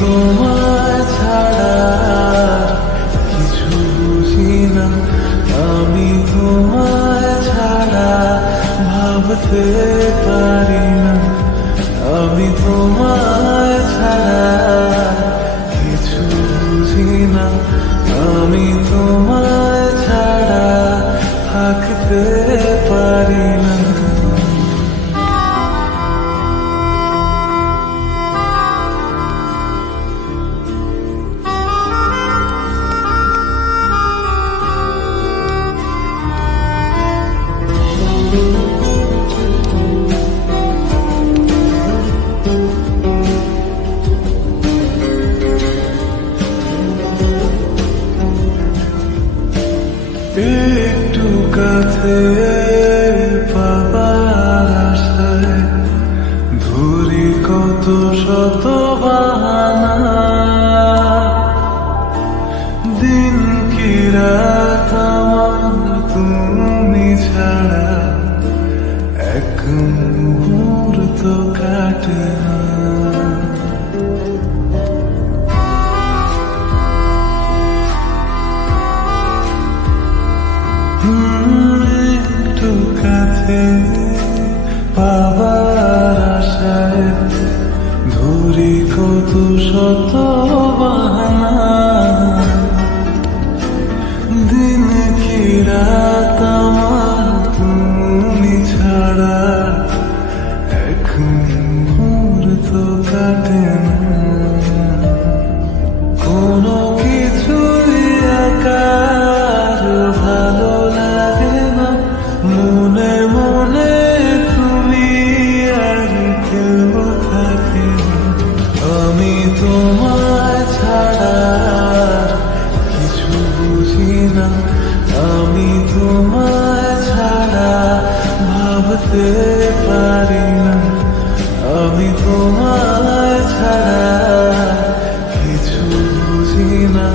তোমায় ছাড়া কিছু বুঝি না, আমি তোমায় ছাড়া ভাবতে পারি না, আমি তোমায় ছাড়া কিছু বুঝি না, আমি তোমায় ছাড়া থাকতে পারি না। একটু কাছে পাবার আশায় ধরি কত শত বাহানা, দিন কি রাত আমার তুমি ছাড়া এক মুহূর্ত কাটে না। একটু কাছে পাবার আশায় ধরি কত শত বাহানা, দিন কি রাত আমার তুমি ছাড়া এক মুহূর্ত কাটে না। কোনো কিছুই একার ভালো লাগে না, মনে মনে তুমি আর কেউ থাকে না, আমি তোমায় ছাড়া কিছু বুঝি না, আমি তোমায় ছাড়া ভাবতে পারি না, আমি তোমায় ছাড়া কিছু বুঝি না,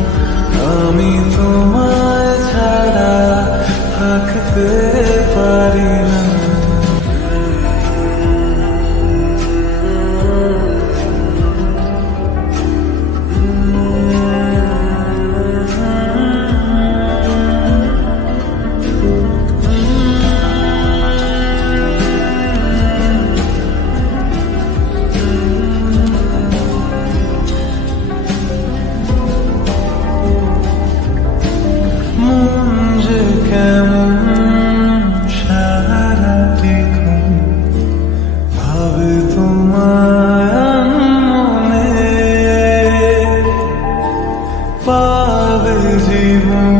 আমি তোমায় ছাড়া থাকতে পারি না। কেমন সারাটিক্ষণ ভাবে তোমার মনে, পাবে জীবন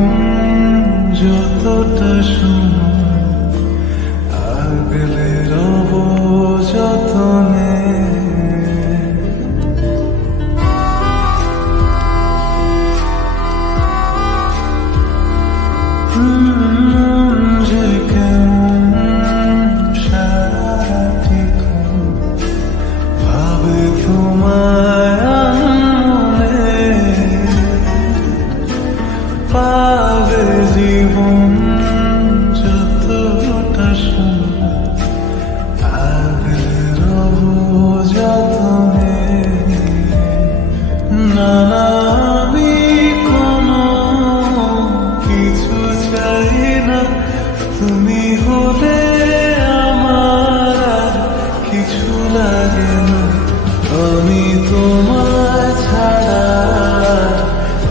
যতটা সময় আগলে রব যতনে। ভাবে তোমার মনে, পাবে জীবন যতটা সময় আগলে রব যতনে। নানা আমি কোনো কিছু চাই না, তুমি হলে আমার আর কিছু লাগে না, আমি তোমায় ছাড়া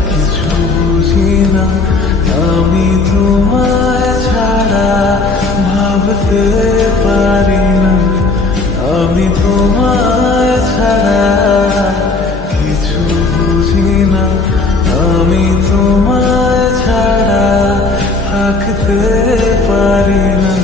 কিছু বুঝি না, আমি তোমায় ছাড়া ভাবতে পারি না, আমি তোমায় ছাড়া কিছু বুঝি না, আমি তোমায় ছাড়া থাকতে পারি না।